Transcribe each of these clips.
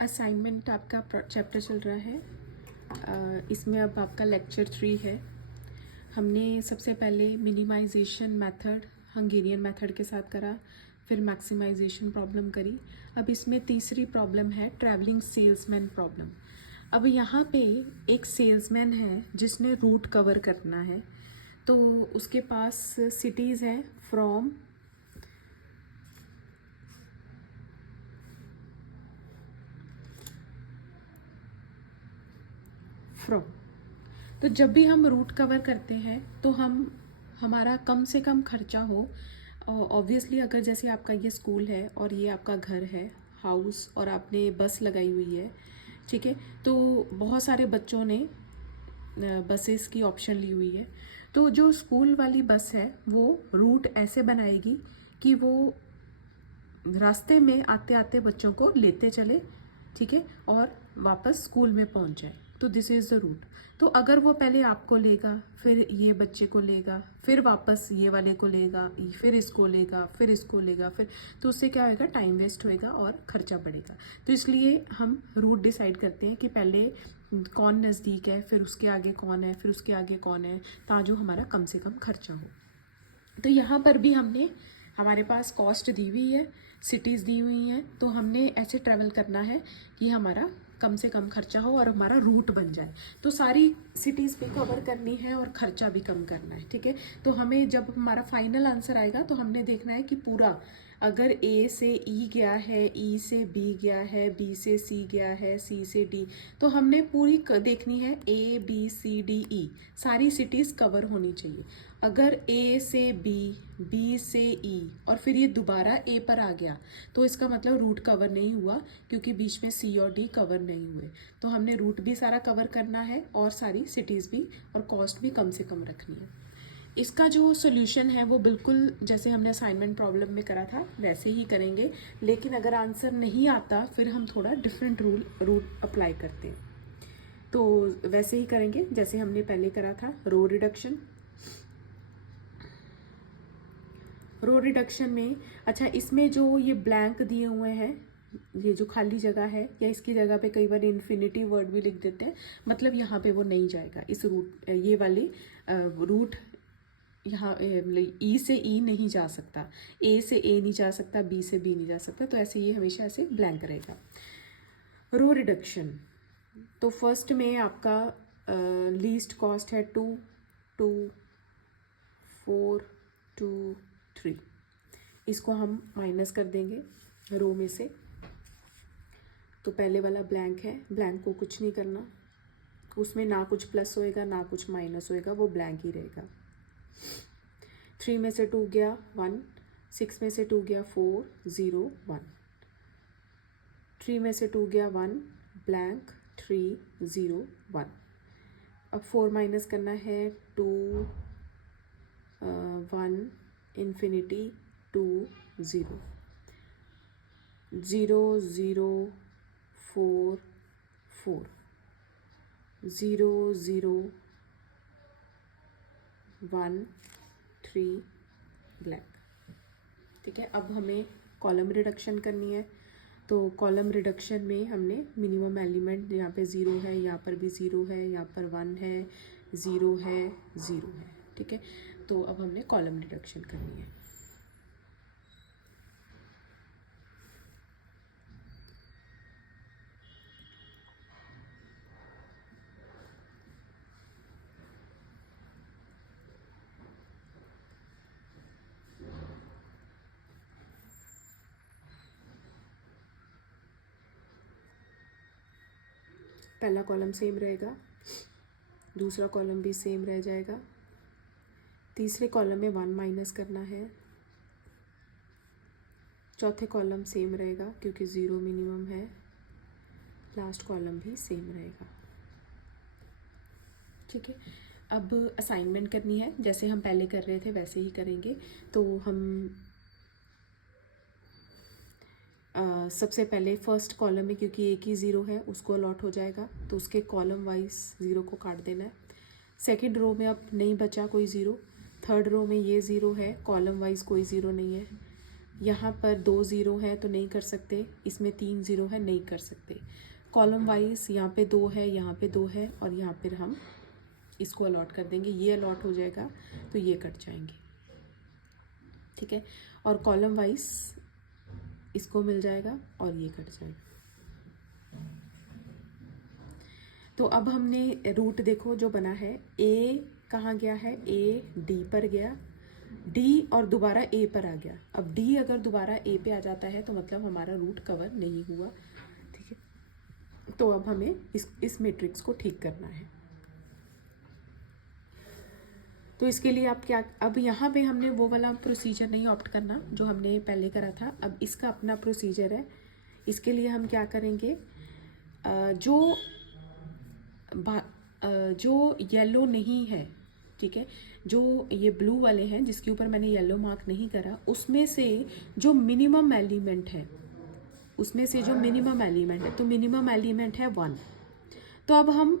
Assignment आपका chapter चल रहा है। इसमें अब आपका लेक्चर 3 है। हमने सबसे पहले मिनिमाइजेशन मेथड हंगेरियन मेथड के साथ करा, फिर मैक्सिमाइजेशन प्रॉब्लम करी। अब इसमें तीसरी प्रॉब्लम है ट्रैवलिंग सेल्समैन प्रॉब्लम। अब यहाँ पे एक सेल्समैन है जिसने रूट कवर करना है, तो उसके पास सिटीज़ हैं फ्रॉम तो जब भी हम रूट कवर करते हैं तो हमारा कम से कम खर्चा हो। ऑब्वियसली अगर जैसे आपका ये स्कूल है और ये आपका घर है, हाउस, और आपने बस लगाई हुई है, ठीक है, तो बहुत सारे बच्चों ने बसेस की ऑप्शन ली हुई है। तो जो स्कूल वाली बस है वो रूट ऐसे बनाएगी कि वो रास्ते में आते आते बच्चों को लेते चले, ठीक है, और वापस स्कूल में पहुंच जाए। तो दिस इज़ द रूट। तो अगर वो पहले आपको लेगा, फिर ये बच्चे को लेगा, फिर वापस ये वाले को लेगा, फिर इसको लेगा, फिर इसको लेगा, फिर, तो उससे क्या होएगा, टाइम वेस्ट होएगा और खर्चा बढ़ेगा। तो इसलिए हम रूट डिसाइड करते हैं कि पहले कौन नज़दीक है, फिर उसके आगे कौन है, फिर उसके आगे कौन है, ताकि हमारा कम से कम खर्चा हो। तो यहाँ पर भी हमारे पास कॉस्ट दी हुई है, सिटीज़ दी हुई हैं, तो हमने ऐसे ट्रैवल करना है कि हमारा कम से कम खर्चा हो और हमारा रूट बन जाए। तो सारी सिटीज़ भी कवर करनी है और खर्चा भी कम करना है, ठीक है। तो हमें जब हमारा फाइनल आंसर आएगा तो हमने देखना है कि पूरा, अगर ए से ई गया है, ई से बी गया है, बी से सी गया है, सी से डी, तो हमने पूरी देखनी है A B C D E, सारी सिटीज़ कवर होनी चाहिए। अगर ए से बी, बी से ई और फिर ये दोबारा ए पर आ गया तो इसका मतलब रूट कवर नहीं हुआ, क्योंकि बीच में सी और डी कवर नहीं हुए। तो हमने रूट भी सारा कवर करना है और सारी सिटीज़ भी, और कॉस्ट भी कम से कम रखनी है। इसका जो सोल्यूशन है वो बिल्कुल जैसे हमने असाइनमेंट प्रॉब्लम में करा था वैसे ही करेंगे, लेकिन अगर आंसर नहीं आता फिर हम थोड़ा डिफरेंट रूट अप्लाई करते हैं। तो वैसे ही करेंगे जैसे हमने पहले करा था। रो रिडक्शन में, अच्छा, इसमें जो ये ब्लैंक दिए हुए हैं, ये जो खाली जगह है, या इसकी जगह पे कई बार इन्फिनिटी वर्ड भी लिख देते हैं, मतलब यहाँ पे वो नहीं जाएगा। इस रूट, ये वाली रूट यहाँ ई से ई नहीं जा सकता, ए से ए नहीं जा सकता, बी से बी नहीं जा सकता, तो ऐसे ये हमेशा ऐसे ब्लैंक रहेगा। रो रिडक्शन, तो फर्स्ट में आपका लीस्ट कॉस्ट है 2 2 4 2 3। इसको हम माइनस कर देंगे रो में से। तो पहले वाला ब्लैंक है, ब्लैंक को कुछ नहीं करना, उसमें ना कुछ प्लस होएगा ना कुछ माइनस होएगा, वो ब्लैंक ही रहेगा। 3 में से 2 गया 1, 6 में से 2 गया 4 0 1, 3 में से 2 गया 1 ब्लैंक 3 0 1। अब 4 माइनस करना है, 2 1 इन्फिनिटी 2 0 0 0 4 4 0 0 1 3 ब्लैक, ठीक है। अब हमें कॉलम रिडक्शन करनी है। तो कॉलम रिडक्शन में हमने मिनिमम एलिमेंट, यहाँ पे 0 है, यहाँ पर भी 0 है, यहाँ पर 1 है, 0 है, 0 है, ठीक है। तो अब हमने कॉलम रिडक्शन करनी है। पहला कॉलम सेम रहेगा, दूसरा कॉलम भी सेम रह जाएगा, तीसरे कॉलम में 1 माइनस करना है, चौथे कॉलम सेम रहेगा क्योंकि 0 मिनिमम है, लास्ट कॉलम भी सेम रहेगा, ठीक है। अब असाइनमेंट करनी है, जैसे हम पहले कर रहे थे वैसे ही करेंगे। तो हम सबसे पहले फर्स्ट कॉलम में, क्योंकि एक ही 0 है, उसको अलॉट हो जाएगा, तो उसके कॉलम वाइज 0 को काट देना है। सेकंड रो में अब नहीं बचा कोई 0, थर्ड रो में ये 0 है, कॉलम वाइज कोई 0 नहीं है। यहाँ पर 2 ज़ीरो है तो नहीं कर सकते, इसमें 3 ज़ीरो है, नहीं कर सकते। कॉलम वाइज यहाँ पे 2 है, यहाँ पे 2 है, और यहाँ पर हम इसको अलॉट कर देंगे, ये अलॉट हो जाएगा तो ये कट जाएंगे, ठीक है। और कॉलम वाइज इसको मिल जाएगा और ये कट जाएगा। तो अब हमने रूट देखो जो बना है, ए कहाँ गया है, ए डी पर गया, डी और दोबारा ए पर आ गया। अब डी अगर दोबारा ए पे आ जाता है तो मतलब हमारा रूट कवर नहीं हुआ, ठीक है। तो अब हमें इस मैट्रिक्स को ठीक करना है। तो इसके लिए आप क्या, अब यहाँ पे हमने वो वाला प्रोसीजर नहीं ऑप्ट करना जो हमने पहले करा था, अब इसका अपना प्रोसीजर है। इसके लिए हम क्या करेंगे, जो येलो नहीं है, ठीक है, जो ये ब्लू वाले हैं जिसके ऊपर मैंने येलो मार्क नहीं करा, उसमें से जो मिनिमम एलिमेंट है, तो मिनिमम एलिमेंट है 1। तो अब हम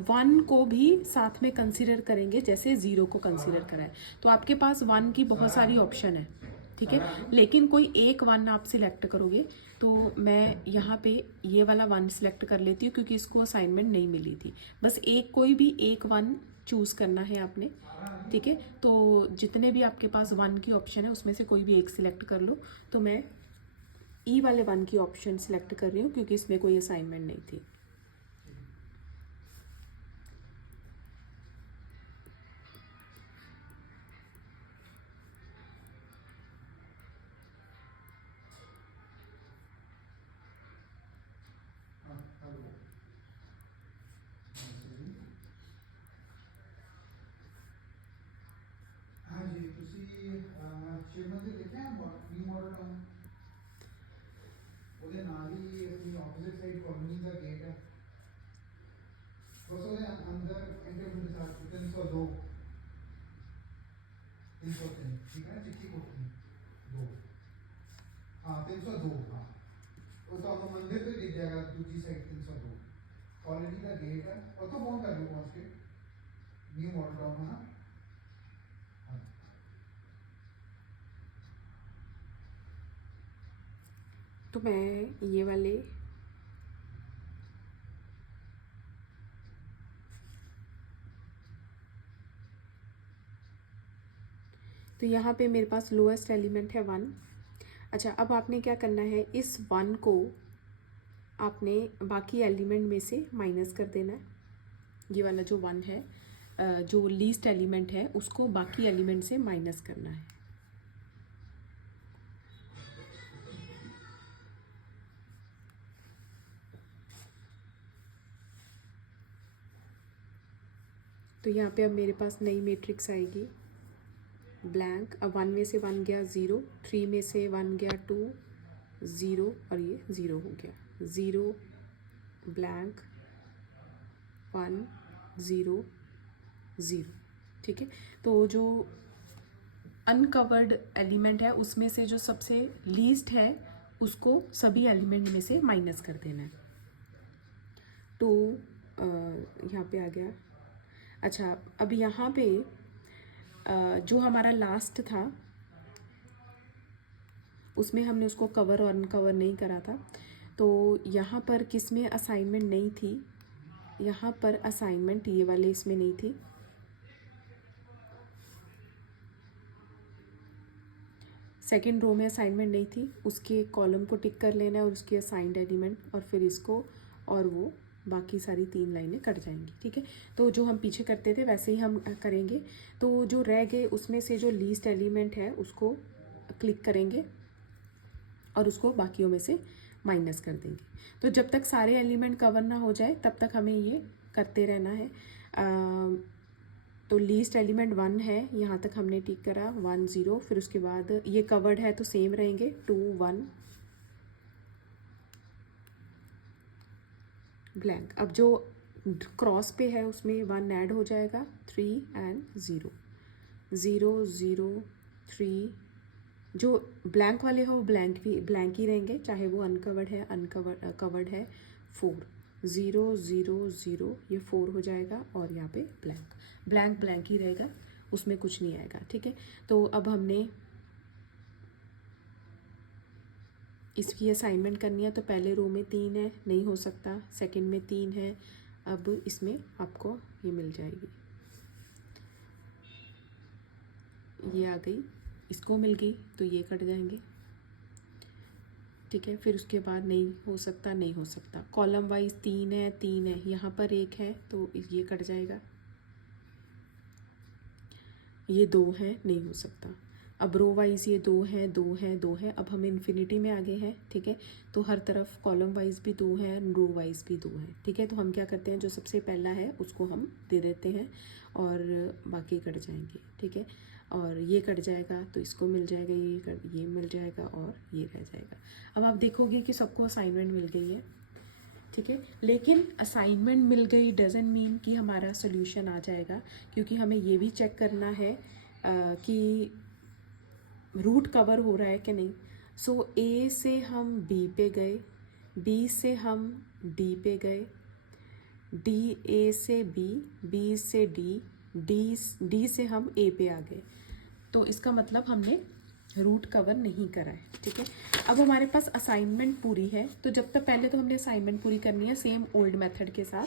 1 को भी साथ में कंसीडर करेंगे जैसे 0 को कंसीडर करा है। तो आपके पास 1 की बहुत सारी ऑप्शन है, ठीक है, लेकिन कोई एक 1 आप सिलेक्ट करोगे। तो मैं यहाँ पे ये वाला 1 सिलेक्ट कर लेती हूँ क्योंकि इसको असाइनमेंट नहीं मिली थी। बस कोई भी एक 1 चूज़ करना है आपने, ठीक है। तो जितने भी आपके पास 1 की ऑप्शन है उसमें से कोई भी एक सिलेक्ट कर लो। तो मैं ई वाले 1 की ऑप्शन सिलेक्ट कर रही हूँ क्योंकि इसमें कोई असाइनमेंट नहीं थी। शिव मंदिर देखे हैं, न्यू मॉडल टाउन, ਉਹਦੇ ਨਾਲ ਹੀ अपनी ऑपोजिट साइड कॉलोनी का गेट है, बस ਉਹਦੇ अंदर एंटर होने के साथ 302 303, ठीक है, चिट्ठी कोठी 2, हाँ 302, हाँ वो तो आपको मंदिर पे दिख जाएगा, दूसरी साइड 302 कॉलोनी का गेट है। और तो फोन कर लो पहुँच के, न्यू मॉडल टाउन है ना। तो मैं ये वाले तो यहाँ पे मेरे पास लोएस्ट एलिमेंट है 1। अच्छा, अब आपने क्या करना है, इस 1 को आपने बाकी एलिमेंट में से माइनस कर देना है। ये वाला जो 1 है, जो लीस्ट एलिमेंट है, उसको बाकी एलिमेंट से माइनस करना है। तो यहाँ पे अब मेरे पास नई मैट्रिक्स आएगी, ब्लैंक। अब 1 में से 1 गया 0, 3 में से 1 गया 2, 0, और ये 0 हो गया, 0 ब्लैंक 1 0 0, ठीक है। तो जो अनकवर्ड एलिमेंट है उसमें से जो सबसे लीस्ट है उसको सभी एलिमेंट में से माइनस कर देना है। तो यहाँ पे आ गया। अच्छा, अब यहाँ पे जो हमारा लास्ट था उसमें हमने उसको कवर और अनकवर नहीं करा था। तो यहाँ पर किस में असाइनमेंट नहीं थी, यहाँ पर असाइनमेंट ये वाले इसमें नहीं थी। सेकेंड रो में असाइनमेंट नहीं थी, उसके कॉलम को टिक कर लेना है और उसके असाइंड एलिमेंट, और फिर इसको, और वो बाकी सारी 3 लाइनें कट जाएंगी, ठीक है। तो जो हम पीछे करते थे वैसे ही हम करेंगे। तो जो रह गए उसमें से जो लीस्ट एलिमेंट है उसको क्लिक करेंगे और उसको बाकियों में से माइनस कर देंगे। तो जब तक सारे एलिमेंट कवर ना हो जाए तब तक हमें ये करते रहना है। तो लीस्ट एलिमेंट 1 है, यहाँ तक हमने टिक करा, 1 0, फिर उसके बाद ये कवर्ड है तो सेम रहेंगे, 2 1 ब्लैंक। अब जो क्रॉस पे है उसमें 1 ऐड हो जाएगा, 3 एंड 0 0 0 3। जो ब्लैंक वाले हो ब्लैंक ही रहेंगे, चाहे वो अनकवर्ड है कवर्ड है। 4 0 0 0, ये 4 हो जाएगा, और यहाँ पे ब्लैंक ही रहेगा, उसमें कुछ नहीं आएगा, ठीक है। तो अब हमने इसकी असाइनमेंट करनी है तो पहले रो में 3 है, नहीं हो सकता, सेकंड में 3 है, अब इसमें आपको ये मिल जाएगी, ये आ गई, इसको मिल गई तो ये कट जाएंगे, ठीक है। फिर उसके बाद नहीं हो सकता, नहीं हो सकता, कॉलम वाइज 3 है, 3 है, यहाँ पर 1 है तो ये कट जाएगा, ये 2 है, नहीं हो सकता। अब रो वाइज ये 2 है, 2 है, 2 है, अब हम इन्फिनिटी में आगे हैं, ठीक है। तो हर तरफ कॉलम वाइज भी 2 है, रो वाइज भी 2 है, ठीक है। तो हम क्या करते हैं, जो सबसे पहला है उसको हम दे देते हैं और बाकी कट जाएंगे, ठीक है। और ये कट जाएगा तो इसको मिल जाएगा, ये मिल जाएगा और ये रह जाएगा। अब आप देखोगे कि सबको असाइनमेंट मिल गई है, ठीक है। लेकिन असाइनमेंट मिल गई डजेंट मीन कि हमारा सोल्यूशन आ जाएगा, क्योंकि हमें ये भी चेक करना है कि रूट कवर हो रहा है कि नहीं। सो ए से हम बी पे गए, बी से हम डी पे गए, डी ए से बी, बी से डी, डी से हम ए पे आ गए, तो इसका मतलब हमने रूट कवर नहीं करा है, ठीक है। अब हमारे पास असाइनमेंट पूरी है, तो जब तक पहले तो हमने असाइनमेंट पूरी करनी है सेम ओल्ड मेथड के साथ,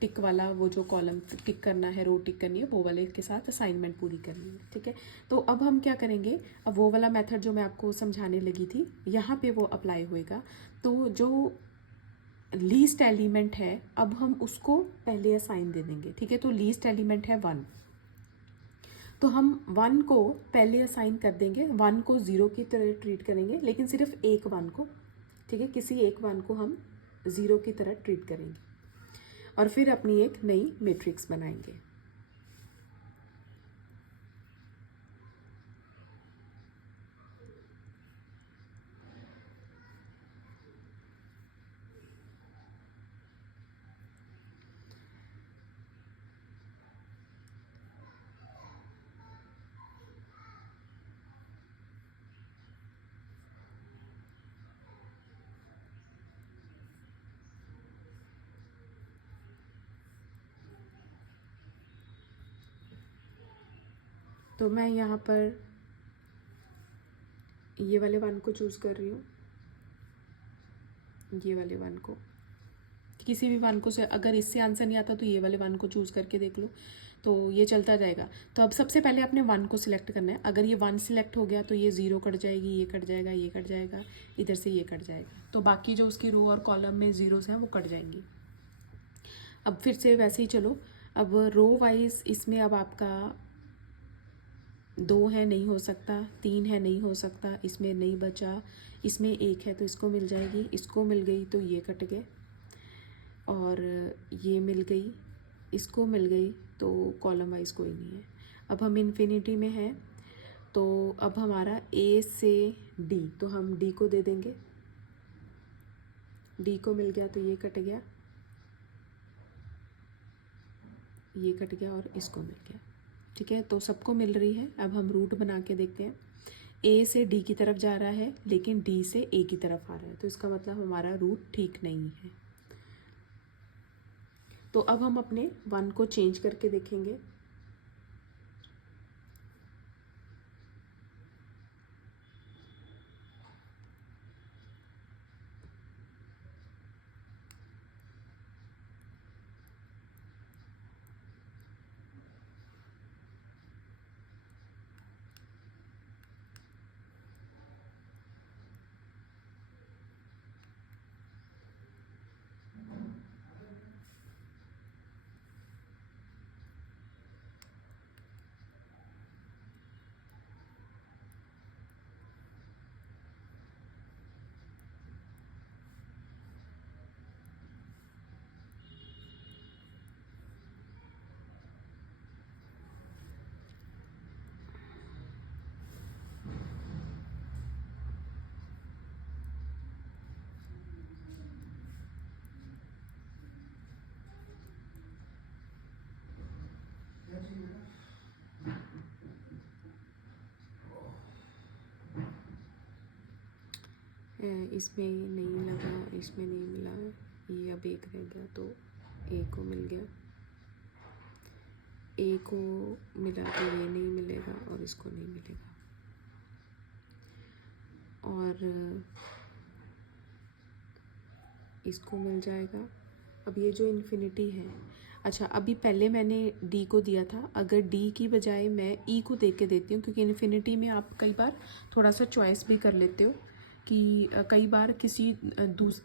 टिक वाला वो जो कॉलम टिक करना है, रो टिक करनी है, वो वाले के साथ असाइनमेंट पूरी करनी है, ठीक है। तो अब हम क्या करेंगे, अब वो वाला मेथड जो मैं आपको समझाने लगी थी यहाँ पे वो अप्लाई होएगा। तो जो लीस्ट एलिमेंट है अब हम उसको पहले असाइन दे देंगे, ठीक है। तो लीस्ट एलिमेंट है 1, तो हम 1 को पहले असाइन कर देंगे, 1 को 0 की तरह ट्रीट करेंगे, लेकिन सिर्फ एक 1 को, ठीक है, किसी एक 1 को हम 0 की तरह ट्रीट करेंगे और फिर अपनी एक नई मैट्रिक्स बनाएंगे। तो मैं यहाँ पर ये वाले 1 को चूज़ कर रही हूँ, ये वाले 1 को, किसी भी 1 को से अगर इससे आंसर नहीं आता तो ये वाले 1 को चूज़ करके देख लो, तो ये चलता जाएगा। तो अब सबसे पहले आपने 1 को सिलेक्ट करना है, अगर ये 1 सिलेक्ट हो गया तो ये 0 कट जाएगी, ये कट जाएगा, ये कट जाएगा, इधर से ये कट जाएगा, तो बाकी जो उसकी रो और कॉलम में ज़ीरोज़ हैं वो कट जाएंगी। अब फिर से वैसे ही चलो, अब रो वाइज इसमें अब आपका 2 है, नहीं हो सकता, 3 है, नहीं हो सकता, इसमें नहीं बचा, इसमें 1 है तो इसको मिल जाएगी, इसको मिल गई तो ये कट गए, और ये मिल गई, इसको मिल गई, तो कॉलम वाइज कोई नहीं है। अब हम इन्फिनिटी में हैं, तो अब हमारा ए से डी, तो हम डी को दे देंगे, डी को मिल गया तो ये कट गया, ये कट गया और इसको मिल गया, ठीक है। तो सबको मिल रही है। अब हम रूट बना के देखते हैं, ए से डी की तरफ जा रहा है लेकिन डी से ए की तरफ आ रहा है, तो इसका मतलब हमारा रूट ठीक नहीं है। तो अब हम अपने 1 को चेंज करके देखेंगे, क्या चाहिए बेटा? इसमें नहीं लगा, इसमें नहीं मिला, ये अब 1 रह गया तो ए को मिल गया, ए को मिला तो ये नहीं मिलेगा और इसको नहीं मिलेगा। और इसको मिल जाएगा। अब ये जो इन्फिनिटी है, अच्छा अभी पहले मैंने d को दिया था, अगर d की बजाय मैं e को दे के देती हूँ, क्योंकि इन्फिनिटी में आप कई बार थोड़ा सा चॉइस भी कर लेते हो कि कई बार किसी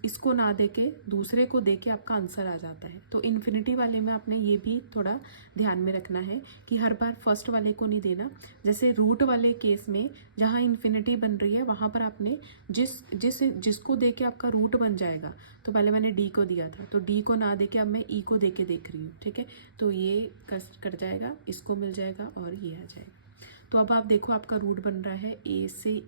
इसको ना दे के दूसरे को दे के आपका आंसर आ जाता है। तो इन्फिनिटी वाले में आपने ये भी थोड़ा ध्यान में रखना है कि हर बार फर्स्ट वाले को नहीं देना। जैसे रूट वाले केस में जहाँ इन्फिनिटी बन रही है वहाँ पर आपने जिसको दे के आपका रूट बन जाएगा, तो पहले मैंने डी को दिया था, तो डी को ना दे के अब मैं ई को दे के देख रही हूँ, ठीक है। तो ये कट जाएगा, इसको मिल जाएगा और ये आ जाएगा। तो अब आप देखो आपका रूट बन रहा है ए से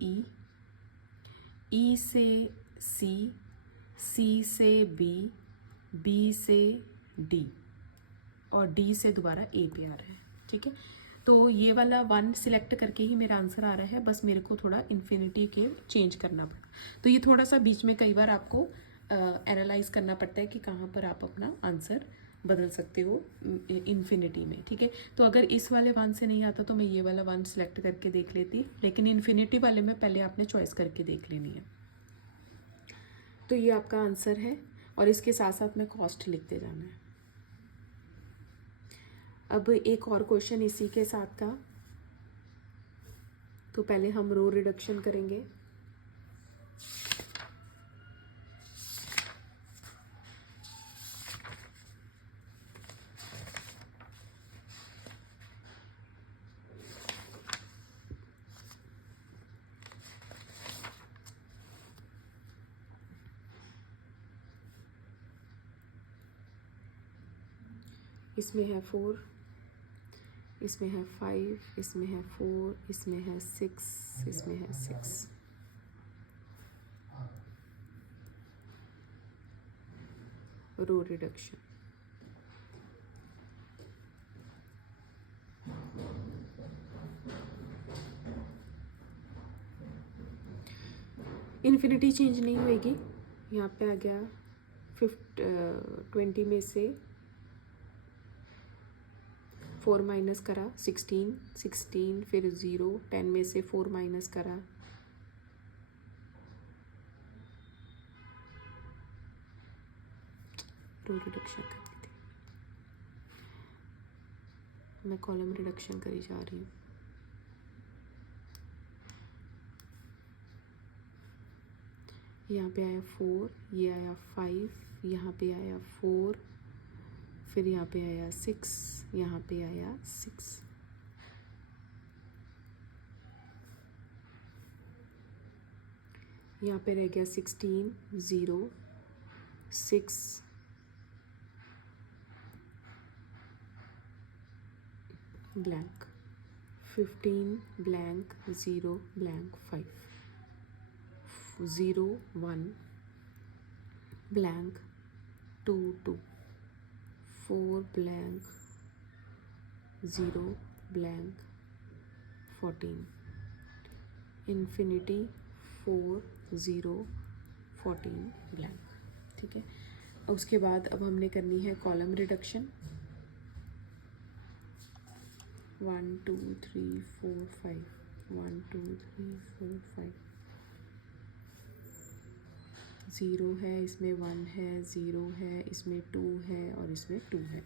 ई से सी से बी से डी और डी से दोबारा ए पे आ रहा है, ठीक है। तो ये वाला 1 सिलेक्ट करके ही मेरा आंसर आ रहा है, बस मेरे को थोड़ा इन्फिनिटी के चेंज करना पड़ा। तो ये थोड़ा सा बीच में कई बार आपको एनालाइज करना पड़ता है कि कहाँ पर आप अपना आंसर बदल सकते हो इन्फिनिटी में, ठीक है। तो अगर इस वाले 1 से नहीं आता तो मैं ये वाला 1 सिलेक्ट करके देख लेती, लेकिन इन्फिनिटी वाले में पहले आपने चॉइस करके देख लेनी है। तो ये आपका आंसर है और इसके साथ साथ में कॉस्ट लिखते जाना है। अब एक और क्वेश्चन इसी के साथ का, तो पहले हम रो रिडक्शन करेंगे। इसमें है 4, इसमें है 5, इसमें है 4, इसमें है 6, इसमें है 6। रो रिडक्शन। इन्फिनिटी चेंज नहीं होएगी। यहाँ पे आ गया 20 में से 4 माइनस करा 16, फिर 0, 10 में से 4 माइनस करा, रो रिडक्शन करनी थी, मैं कॉलम रिडक्शन करी जा रही हूँ। यहाँ पे आया 4, ये आया 5, यहाँ पे आया 4, फिर यहाँ पे आया 6, यहाँ पे आया 6। यहाँ पे रह गया 16, 0, 6, blank, 15, blank, 0, blank, 5, 0, 1, blank, 2, 2, 4, blank, 0, blank, 14, infinity 4, 0, 14, blank, ठीक है। उसके बाद अब हमने करनी है कॉलम रिडक्शन। 1 2 3 4 5, 1 2 3 4 5, 0 है, इसमें 1 है, 0 है, इसमें 2 है और इसमें 2 है।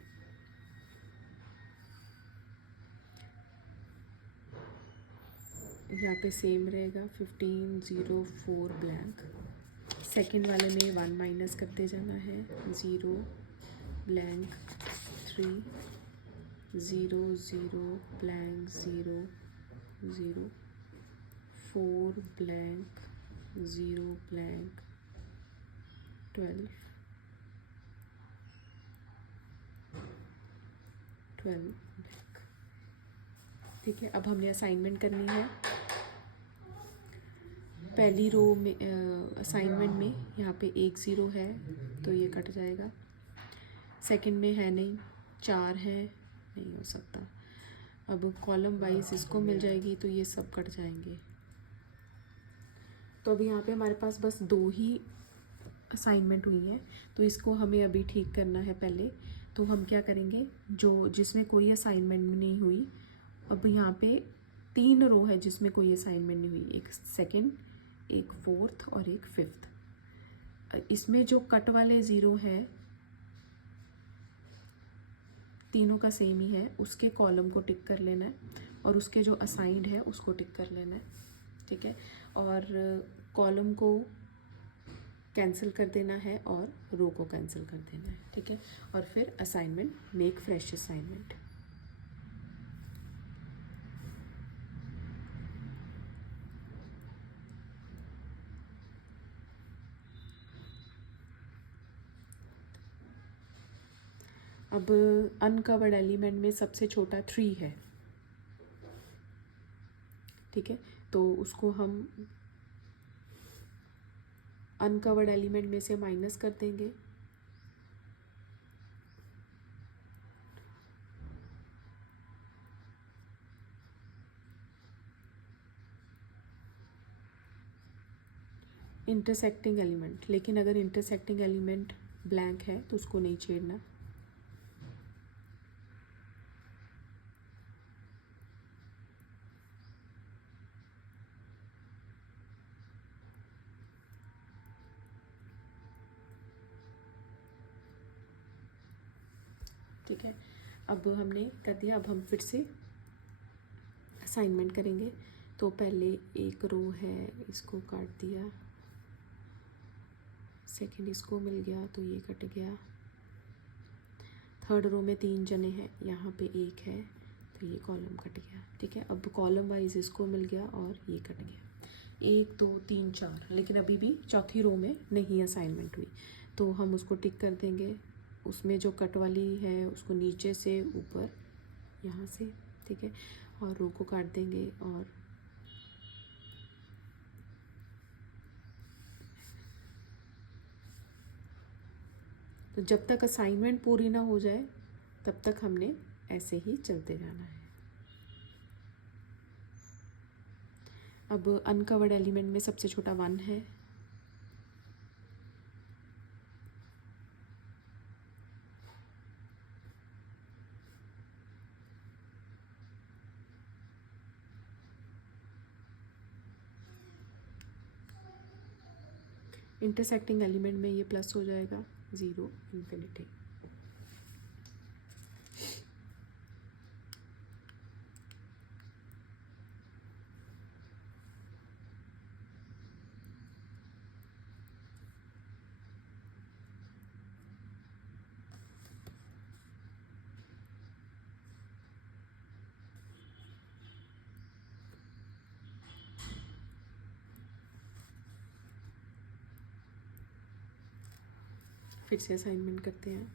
यहाँ पे सेम रहेगा 15, 0, 4, ब्लैंक। सेकंड वाले में 1 माइनस करते जाना है, 0, blank, 3, 0, 0, blank, 0, 0, 4, blank, 0, blank, 12, 12, blank, ठीक है। अब हमने असाइनमेंट करनी है। पहली रो में असाइनमेंट में यहाँ पे 1 0 है तो ये कट जाएगा। सेकंड में है नहीं, 4 है, नहीं हो सकता। अब कॉलम वाइज इसको मिल जाएगी तो ये सब कट जाएंगे। तो अभी यहाँ पे हमारे पास बस 2 ही असाइनमेंट हुई है, तो इसको हमें अभी ठीक करना है पहले। तो हम क्या करेंगे, जो जिसमें कोई असाइनमेंट नहीं हुई, अब यहाँ पे 3 रो है जिसमें कोई असाइनमेंट नहीं हुई, एक सेकंड, एक फोर्थ और एक फिफ्थ। इसमें जो कट वाले ज़ीरो है तीनों का सेम ही है, उसके कॉलम को टिक कर लेना है और उसके जो असाइंड है उसको टिक कर लेना है, ठीक है। और कॉलम को कैंसिल कर देना है और रो को कैंसिल कर देना है, ठीक है। और फिर असाइनमेंट, मेक फ्रेश असाइनमेंट। अब अनकवर्ड एलिमेंट में सबसे छोटा 3 है, ठीक है। तो उसको हम अनकवर्ड एलिमेंट में से माइनस कर देंगे। इंटरसेक्टिंग एलिमेंट, लेकिन अगर इंटरसेक्टिंग एलिमेंट ब्लैंक है तो उसको नहीं छेड़ना। ठीक है, अब हमने कर दिया। अब हम फिर से असाइनमेंट करेंगे। तो पहले एक रो है, इसको काट दिया, सेकंड इसको मिल गया तो ये कट गया, थर्ड रो में 3 जने हैं, यहाँ पे एक है तो ये कॉलम कट गया, ठीक है। अब कॉलम वाइज इसको मिल गया और ये कट गया, 1 2 3 4, लेकिन अभी भी चौथी रो में नहीं असाइनमेंट हुई, तो हम उसको टिक कर देंगे। उसमें जो कट वाली है उसको नीचे से ऊपर यहाँ से, ठीक है, और रो को काट देंगे। और तो जब तक असाइनमेंट पूरी ना हो जाए तब तक हमने ऐसे ही चलते जाना है। अब अनकवर्ड एलिमेंट में सबसे छोटा 1 है, इंटरसेक्टिंग एलिमेंट में ये प्लस हो जाएगा, 0 इन्फिनिटी। फिर से असाइनमेंट करते हैं।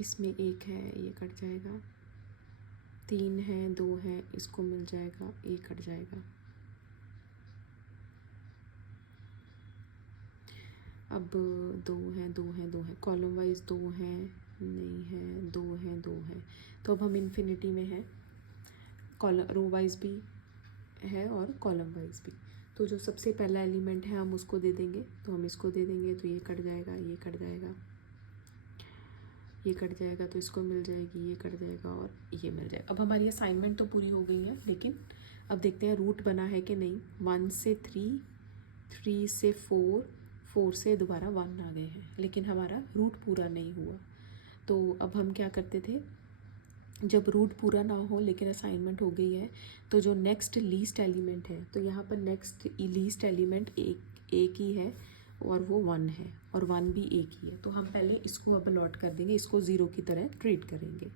इसमें 1 है, ये कट जाएगा, 3 है, 2 है, इसको मिल जाएगा, ये कट जाएगा। अब 2 है, 2 है, 2 है, कॉलम वाइज 2 है, नहीं है, 2 है, 2 है, तो अब हम इन्फिनिटी में है। कॉलम रो वाइज भी है और कॉलम वाइज भी। तो जो सबसे पहला एलिमेंट है हम उसको दे देंगे, तो हम इसको दे देंगे, तो ये कट जाएगा, ये कट जाएगा, ये कट जाएगा, तो इसको मिल जाएगी, ये कट जाएगा और ये मिल जाएगा। अब हमारी असाइनमेंट तो पूरी हो गई है, लेकिन अब देखते हैं रूट बना है कि नहीं। 1 से 3, 3 से 4, 4 से दोबारा 1 आ गए हैं, लेकिन हमारा रूट पूरा नहीं हुआ। तो अब हम क्या करते थे, जब रूट पूरा ना हो लेकिन असाइनमेंट हो गई है, तो जो नेक्स्ट लीस्ट एलिमेंट है, तो यहाँ पर नेक्स्ट लीस्ट एलिमेंट एक ही है और वो 1 है, और 1 भी एक ही है। तो हम पहले इसको अब अलॉट कर देंगे, इसको 0 की तरह ट्रीट करेंगे।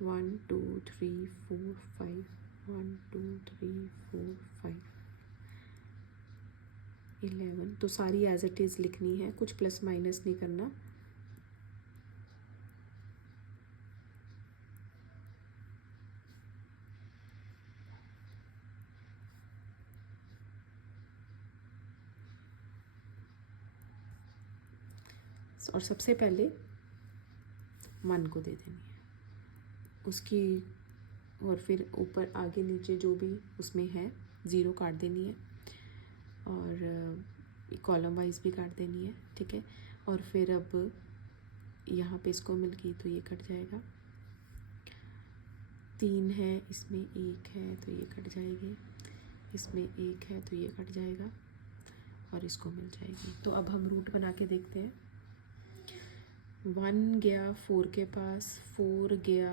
One two three four five, 1 2 3 4 5 11। तो सारी एज इट इज़ लिखनी है, कुछ प्लस माइनस नहीं करना। और सबसे पहले 1 को दे देनी है उसकी, और फिर ऊपर आगे नीचे जो भी उसमें है 0 काट देनी है। और कॉलम वाइज भी काट देनी है, ठीक है। और फिर अब यहाँ पे इसको मिल गई तो ये कट जाएगा, 3 है इसमें 1 है तो ये कट जाएगी, इसमें 1 है तो ये कट जाएगा और इसको मिल जाएगी। तो अब हम रूट बना के देखते हैं। 1 गया 4 के पास, 4 गया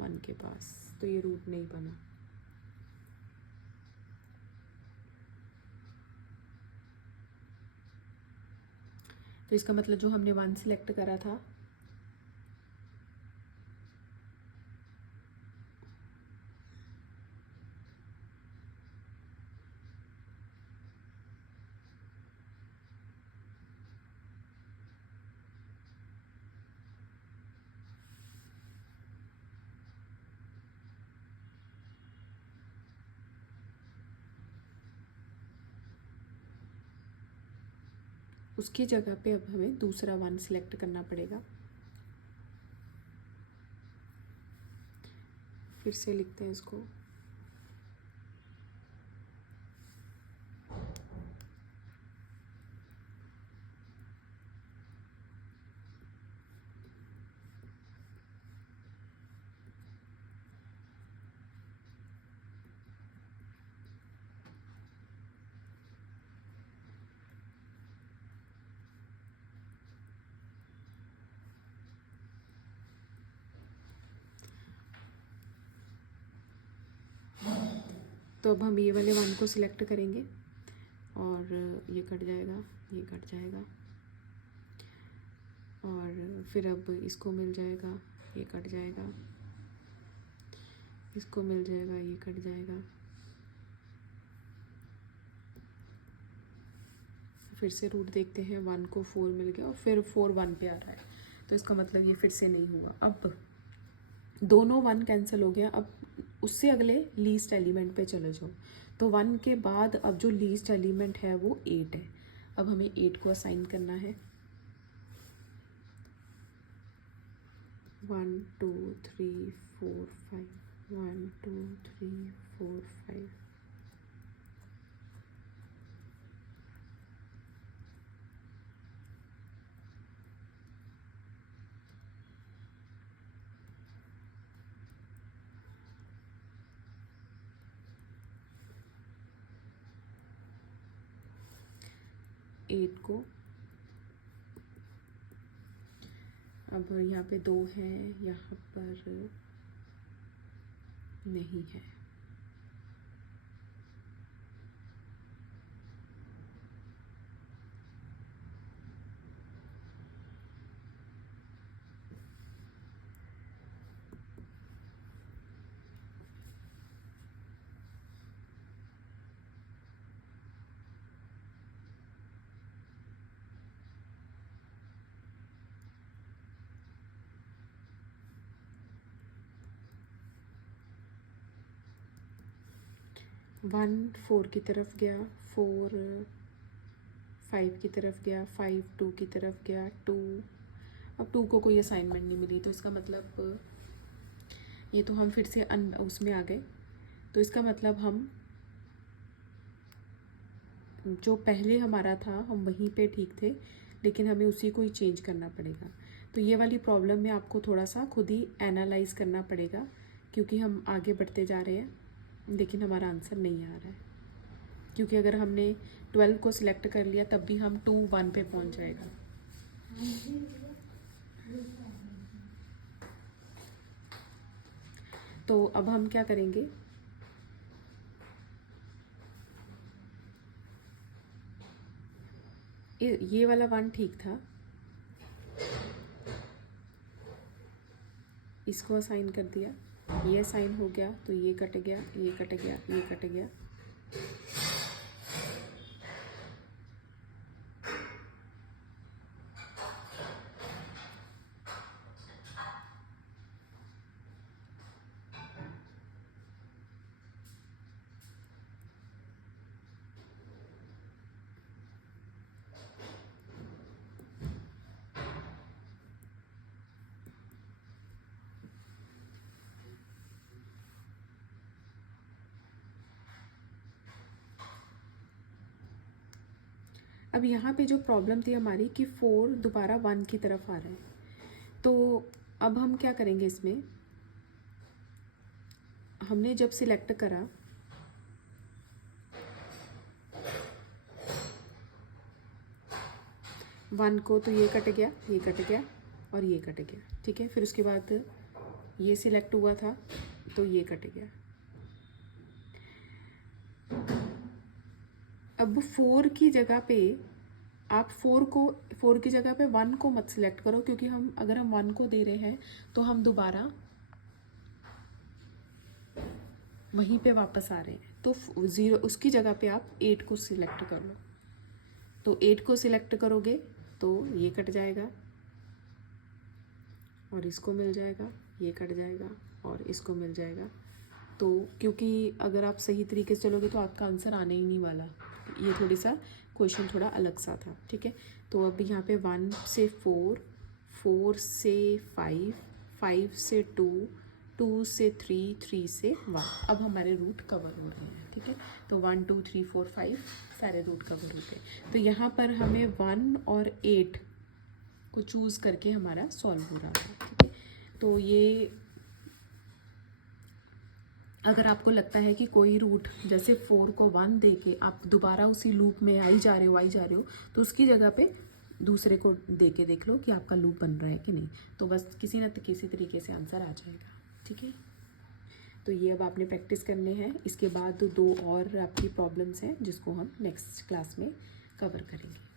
1 के पास, तो ये रूट नहीं बना। तो इसका मतलब जो हमने 1 सिलेक्ट करा था उसकी जगह पे अब हमें दूसरा 1 सिलेक्ट करना पड़ेगा। फिर से लिखते हैं इसको, तो अब हम ये वाले 1 को सिलेक्ट करेंगे और ये कट जाएगा, ये कट जाएगा और फिर अब इसको मिल जाएगा, ये कट जाएगा, इसको मिल जाएगा, ये कट जाएगा। फिर से रूट देखते हैं, 1 को 4 मिल गया और फिर 4 1 पे आ रहा है, तो इसका मतलब ये फिर से नहीं हुआ। अब दोनों 1 कैंसिल हो गया। अब उससे अगले लीस्ट एलिमेंट पे चले जाओ। तो 1 के बाद अब जो लीस्ट एलिमेंट है वो 8 है। अब हमें 8 को असाइन करना है। 1 2 3 4 5, 1 2 3 4 5। एट को अब यहाँ पे 2 है, यहाँ पर नहीं है। वन 4 की तरफ गया, 4 5 की तरफ गया, 5 2 की तरफ गया, 2। अब 2 को कोई असाइनमेंट नहीं मिली, तो इसका मतलब ये तो हम फिर से उसमें आ गए। तो इसका मतलब हम जो पहले हमारा था हम वहीं पे ठीक थे, लेकिन हमें उसी को ही चेंज करना पड़ेगा। तो ये वाली प्रॉब्लम में आपको थोड़ा सा खुद ही एनालाइज करना पड़ेगा, क्योंकि हम आगे बढ़ते जा रहे हैं लेकिन हमारा आंसर नहीं आ रहा है। क्योंकि अगर हमने 12 को सिलेक्ट कर लिया तब भी हम 2 1 पे पहुंच जाएगा। तो अब हम क्या करेंगे, ये वाला 1 ठीक था, इसको असाइन कर दिया, ये असाइन हो गया, तो ये कट गया, ये कट गया, ये कट गया। अब यहाँ पे जो प्रॉब्लम थी हमारी कि 4 दोबारा 1 की तरफ आ रहा है, तो अब हम क्या करेंगे इसमें, हमने जब सिलेक्ट करा वन को तो ये कट गया, ये कट गया और ये कट गया, ठीक है। फिर उसके बाद ये सिलेक्ट हुआ था तो ये कट गया। अब 4 की जगह पे आप 4 की जगह पे 1 को मत सिलेक्ट करो, क्योंकि हम अगर हम 1 को दे रहे हैं तो हम दोबारा वहीं पे वापस आ रहे हैं। तो 0 उसकी जगह पे आप 8 को सिलेक्ट कर लो। तो 8 को सिलेक्ट करोगे तो ये कट जाएगा और इसको मिल जाएगा, ये कट जाएगा और इसको मिल जाएगा। तो क्योंकि अगर आप सही तरीके से चलोगे तो आपका आंसर आने ही नहीं वाला। ये थोड़ी सा क्वेश्चन थोड़ा अलग सा था, ठीक है। तो अब यहाँ पे 1 से 4, 4 से 5, 5 से 2, 2 से 3, 3 से 1। अब हमारे रूट कवर हो रहे हैं, ठीक है। तो 1 2 3 4 5 सारे रूट कवर हो गए। तो यहाँ पर हमें 1 और 8 को चूज़ करके हमारा सॉल्व हो रहा है, ठीक है। तो ये अगर आपको लगता है कि कोई रूट जैसे 4 को 1 दे के आप दोबारा उसी लूप में आई जा रहे हो तो उसकी जगह पे दूसरे को दे के देख लो कि आपका लूप बन रहा है कि नहीं। तो बस किसी न किसी तरीके से आंसर आ जाएगा, ठीक है। तो ये अब आपने प्रैक्टिस करने हैं। इसके बाद 2 और आपकी प्रॉब्लम्स हैं जिसको हम नेक्स्ट क्लास में कवर करेंगे।